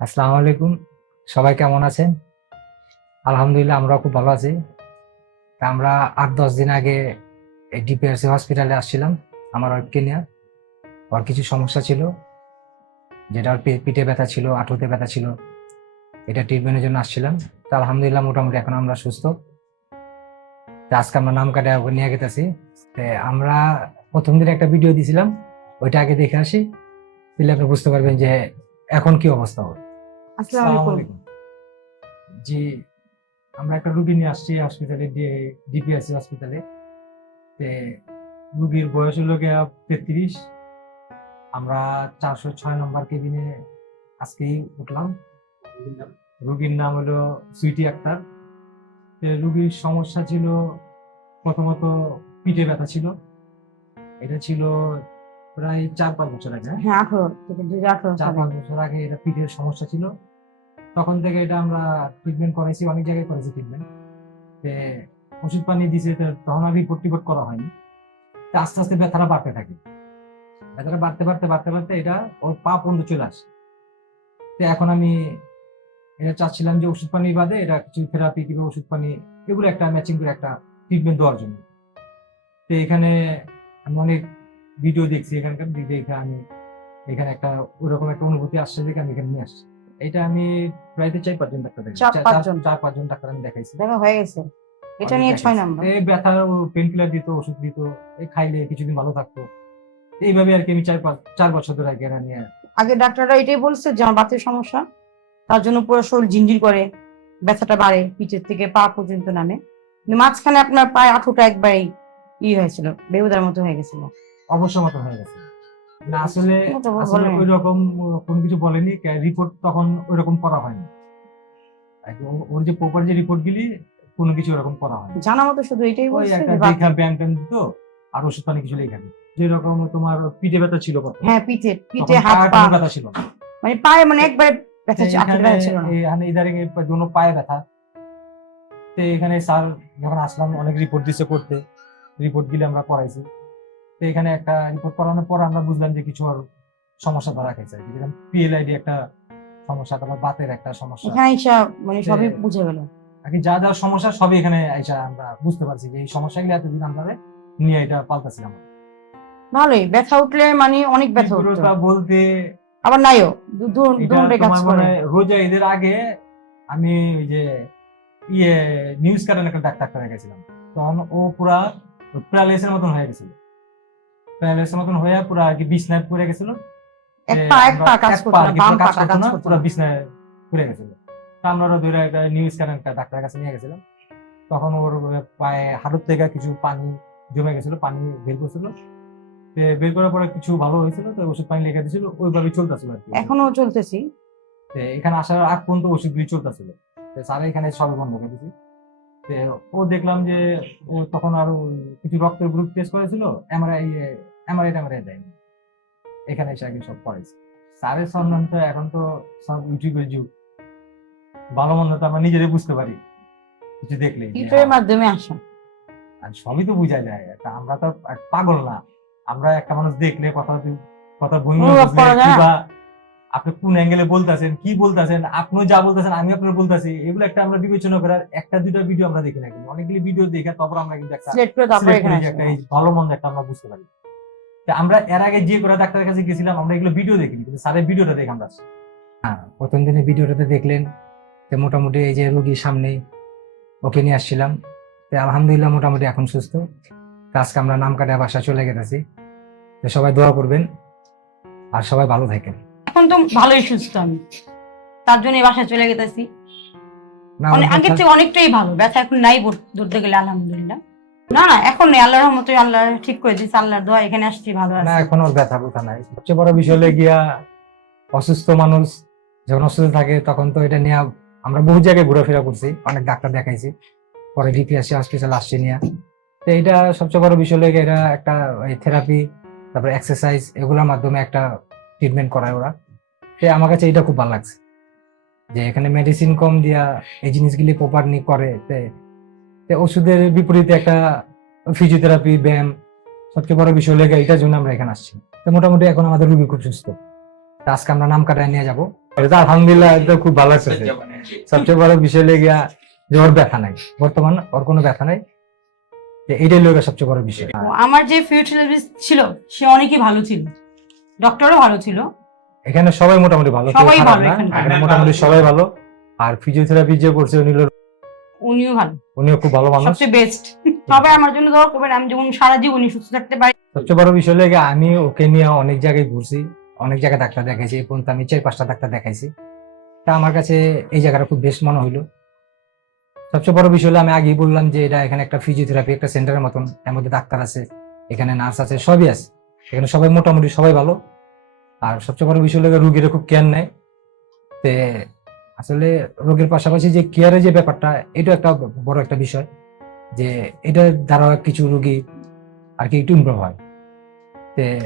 আসসালামু আলাইকুম। সবাই কেমন আছেন? আলহামদুলিল্লাহ আমরা খুব ভালো আছি। তা আমরা আট দশ দিন আগে ডিপিআরসি হসপিটালে আসছিলাম, আমার ওয়াইফকে নিয়ে। ওর কিছু সমস্যা ছিল, যেটা ওর পিঠে ব্যথা ছিল আঁটুতে ব্যথা ছিল, এটা ট্রিটমেন্টের জন্য আসছিলাম। তা আলহামদুলিল্লাহ মোটামুটি এখন আমরা সুস্থ। তা আজকে আমরা নাম কাটে নিয়ে গেতেছি। আমরা প্রথম দিন একটা ভিডিও দিয়েছিলাম ওইটা আগে দেখে আসি। তাহলে আপনি বুঝতে পারবেন যে এখন কি অবস্থা হবে আসসালামু আলাইকুম। জি আমরা একটা রুগী নিয়ে আসছি হসপিটালে ডিপিএসসি হসপিটালে তে রুগীর বয়স হলো গিয়া তেত্রিশ। আমরা চারশো ছয় নম্বর কেবিনে আজকেই উঠলাম। রুগীর নাম হলো সুইটি আক্তার। রুগীর সমস্যা ছিল প্রথমত পিঠে ব্যথা ছিল। এটা ছিল প্রায় চার পাঁচ বছর আগে হ্যাঁ? হ্যাঁ আঠারো থেকে দুই আঠারো চার পাঁচ বছর আগে এটা পিঠের সমস্যা ছিল। তখন থেকে এটা আমরা ট্রিটমেন্ট করাইছি অনেক জায়গায় করেছি ট্রিটমেন্ট ওষুধ পানি দিছে তখন আর রিপোর্ট টিপোর্ট করা হয়নি। আস্তে আস্তে ব্যথাটা বাড়তে থাকে। ব্যথাটা বাড়তে বাড়তে বাড়তে বাড়তে এটা ওর পা পর্যন্ত চলে আসে। তো এখন আমি এটা চাচ্ছিলাম যে ওষুধ পানি বাদে এটা কিছু থেরাপি কিংবা ওষুধ পানি এগুলো একটা ম্যাচিং করে একটা ট্রিটমেন্ট দেওয়ার জন্য। তো এখানে আমি অনেক ভিডিও দেখছি এখানকার দেখে আমি এখানে একটা ওরকম একটা অনুভূতি আসছে দেখে আমি এখানে নিয়ে আসছি। এটা আমি প্রায় চার পাঁচজন ডাক্তার দেখাইছি। চার পাঁচজন? ডাক্তার আমি দেখাইছি। দেখা হয়ে গেছে। এটা নিয়ে ছয়। নাম্বার। এই ব্যথার পেন কিলার দিত ওষুধ দিত এই খাইলে কিছুদিন ভালো থাকতো। এইভাবে আর কি আমি চার পাঁচ চার বছর ধরে আর কি নিয়ে আগে ডাক্তাররা এটাই বলছে যে আমার বাতের সমস্যা তার জন্য পুরো শরীর ঝিনঝির করে ব্যথাটা বাড়ে পিঠের থেকে পা পর্যন্ত নামে। মাঝখানে আপনার পায়ে আঠুটা একবারেই ই হয়েছিল বেহুদার মতো হয়ে গেছিল। অবশ্য মতো হয়ে গেছে। না আসলে আসলে ওই রকম কোনো কিছু বলেনি রিপোর্ট তখন ওই রকম করা হয়নি। ওর যে প্রপার যে রিপোর্ট গুলি কোনো কিছু ওরকম করা হয়নি। জানা মতো শুধু এটাই বলছে দেখা ব্যায়াম ট্যায়াম দিত আর ওষুধ পানি কিছু লেখা যেরকম তোমার পিঠে ব্যথা ছিল কত? হ্যাঁ পিঠে পিঠে হাত পা। ব্যথা ছিল মানে পায়ে মানে একবারে ব্যথা ছিল এখানে ব্যথা ছিল না। এখানে ইদারিং দুনো পায়ে ব্যথা। তো এখানে স্যার যখন আসলাম অনেক রিপোর্ট দিছে করতে। রিপোর্ট গুলি আমরা করাইছি। তো এখানে একটা রিপোর্ট করানোর পর আমরা বুঝলাম যে কিছু আর সমস্যা ধরা খেয়েছে যেরকম পিএলআইডি একটা সমস্যা তারপর বাতের একটা সমস্যা। এখানে এসে মানে সবই বুঝে গেল। কি যা যা সমস্যা সবই এখানে এসে আমরা বুঝতে পারছি যে এই সমস্যাগুলো এতদিন আমরা নিয়ে এটা পাল্টাছিলাম ভালোই ব্যথা উঠলে মানে অনেক ব্যথা উঠতো। বলতে আবার নাইও দু- দু- এটা দুটোই কাজ করে। মানে রোজা ঈদের আগে আমি ওই যে ইয়ে নিউজ কারেন্ট একটা ডাক্তার ডাক্তার গেছিলাম তখন ও পুরা প্যারালাইসের মতন হয়ে গেছিল। প্যারালাইসের মতন হয়ে পুরা আর কি বিছনায় পড়ে গেছিল। এক পা এক পা কাজ করতো না বাম পুরো কাজ করতো কাজ না, করতো পুরো বিছনায় পড়ে গেছিল। তা আমরা ওরা একটা নিউজ ডাক্তারের কাছে নিয়ে গেছিলাম। তখন ওর পায়ে হাড়ুর থেকে কিছু পানি জমে গেছিল পানি বের করছিল। বের করার পরে কিছু ভালো হয়েছিল তো ওষুধ পানি লেগে দিয়েছিল ওইভাবে চলতেছিল আর কি। এখনও চলতেছি। এখানে আসার আগ পর্যন্ত ওষুধগুলি চলতেছিল। তো স্যার এখানে সব বন্ধ করে দিয়েছি। ও দেখলাম যে ও তখন আরও কিছু রক্তের গ্রুপ টেস্ট করেছিল এমআরআই এমআরআই ট্যামআরআই দেয়নি। এখানে এসে আগে সব করেছে স্যারের সন্ধান তো এখন তো সব ইউটিউবের যুগ। ভালো মন্দ তো আমরা নিজেরাই বুঝতে পারি। কিছু ইউটিউবের হ্যাঁ, মাধ্যমে আসা। আর সবই তো বোঝা যায়। তা আমরা তো পাগল না। আমরা একটা মানুষ দেখলে কথা কথা ভঙ্গি অনুভব আপনি কোন অ্যাঙ্গেলে বলতেছেন কি বলতেছেন আপনি যা বলতেছেন আমি আপনার বলতেছি এগুলো একটা আমরা বিবেচনা করার একটা দুইটা ভিডিও আমরা দেখি না কিন্তু। অনেকগুলি ভিডিও দেখে তারপর আমরা কিন্তু একটা ভালো মন্দ একটা আমরা বুঝতে পারি। তা আমরা এর আগে যে করে ডাক্তারের কাছে গেছিলাম আমরা এগুলো ভিডিও দেখিনি কিন্তু স্যারের ভিডিওটা দেখে আমরা হ্যাঁ প্রথম দিনে ভিডিওটাতে দেখলেন যে মোটামুটি এই যে রোগীর সামনে ওকে নিয়ে আসছিলাম। তো আলহামদুলিল্লাহ মোটামুটি এখন সুস্থ। তো আজকে আমরা নাম কাটা বাসা চলে গেছি তো সবাই দোয়া করবেন। আর সবাই ভালো থাকেন। এখন তো ভালোই সুস্থ আমি। তার জন্য এই বাসায় চলে গেতেছি। না, অনেক আগের থেকে অনেকটাই ভালো। ব্যথা এখন নাই বল- ধরতে গেলে আলহামদুলিল্লাহ। না না এখন নেই। আল্লাহর রহমতে আল্লাহ ঠিক করে আল্লাহর দোয়া এখানে আসছি ভালো না আছে। এখন ওর ব্যথা ব্যথা নাই। সবচেয়ে বড় বিষয় হলে গিয়া অসুস্থ মানুষ যখন অসুস্থ থাকে তখন তো এটা নিয়ে আমরা বহু জায়গায় ঘোরাফেরা করছি অনেক ডাক্তার দেখাইছি। পরে ডিপিএসসি হসপিটাল আসছে নিয়ে। তো এটা সবচেয়ে বড় বিষয় হলে গিয়ে এটা একটা থেরাপি তারপরে এক্সারসাইজ এগুলোর মাধ্যমে একটা ট্রিটমেন্ট করায় ওরা। তো আমার কাছে এটা খুব ভালো লাগছে। যে এখানে মেডিসিন কম দিয়া এই জিনিসগুলি প্রপারলি করে ওষুধের বিপরীতে একটা ফিজিওথেরাপি ব্যায়াম সবচেয়ে বড় বিষয় লেগে এটার জন্য আমরা এখানে আসছি। তো মোটামুটি এখন আমাদের রুগী খুব সুস্থ। আজকে আমরা নাম কাটায় নিয়ে যাব। এটা আলহামদুলিল্লাহ একদম খুব ভালো লাগছে। সবচেয়ে বড় বিষয় লেগে যে ওর ব্যথা নাই। বর্তমান ওর কোনো ব্যথা নাই। যে এইটাই লোকের সবচেয়ে বড় বিষয়। আমার যে ফিজিওথেরাপিস্ট ছিল, সে অনেকই ভালো ছিল। ডক্টরও ভালো ছিল। এখানে সবাই মোটামুটি ভালো। সবাই ভালো এখানে। মোটামুটি সবাই ভালো। আর ফিজিওথেরাপি যে করছে উনি উনিও ভালো। উনিও খুব ভালো মানুষ। সবচেয়ে বেস্ট সবাই আমার জন্য দোয়া করবেন। আমি যেমন সারা জীবনই সুস্থ থাকতে পারি। সবচেয়ে বড় বিষয় লেগে আমি ওকে নিয়ে অনেক জায়গায় ঘুরছি অনেক জায়গায় ডাক্তার দেখাইছি এই পর্যন্ত আমি চার পাঁচটা ডাক্তার দেখাইছি। তা আমার কাছে এই জায়গাটা খুব বেশ মনে হইল। সবচেয়ে বড় বিষয় হলো আমি আগেই বললাম যে এটা এখানে একটা ফিজিওথেরাপি একটা সেন্টারের মতন এর মধ্যে ডাক্তার আছে এখানে নার্স আছে সবই আছে। এখানে সবাই মোটামুটি সবাই ভালো। আর সবচেয়ে বড় বিষয় হলো রুগীরা খুব কেয়ার নেয়। তে আসলে রোগের পাশাপাশি যে কেয়ারের যে ব্যাপারটা এটা একটা বড় একটা বিষয় যে এটার দ্বারা কিছু রোগী আর কি একটু ইমপ্রুভ হয়। তে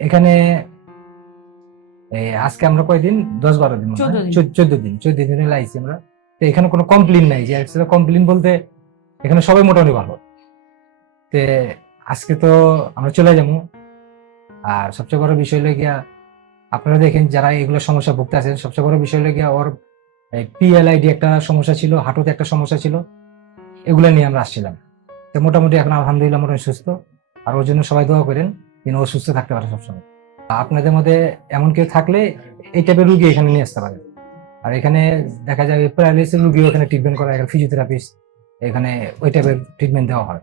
এখানে আজকে আমরা কয়দিন? দশ বারো দিন? 14 দিন। চোদ্দ- চোদ্দ দিন চোদ্দ দিনে লাইছি আমরা। তো এখানে কোনো কমপ্লেন নাই যে কমপ্লেন বলতে এখানে সবাই মোটামুটি ভালো। তে আজকে তো আমরা চলে যাব। আর সবচেয়ে বড় বিষয় হলো গিয়া, আপনারা দেখেন যারা এগুলো সমস্যা ভুগতে আছেন, সবচেয়ে বড় বিষয় হলো গিয়া ওর পিএলআইডি একটা সমস্যা ছিল, হাঁটুতে একটা সমস্যা ছিল, এগুলো নিয়ে আমরা আসছিলাম। তো মোটামুটি এখন আলহামদুলিল্লাহ মোটামুটি সুস্থ। আর ওর জন্য সবাই দোয়া করেন যেন ও সুস্থ থাকতে পারে সবসময়। আপনাদের মধ্যে এমন কেউ থাকলে এই টাইপের রুগী এখানে নিয়ে আসতে পারেন। আর এখানে দেখা যায় প্যারালাইসিস রুগীও এখানে ট্রিটমেন্ট করা এখানে ফিজিওথেরাপিস্ট এখানে ওই টাইপের ট্রিটমেন্ট দেওয়া হয়।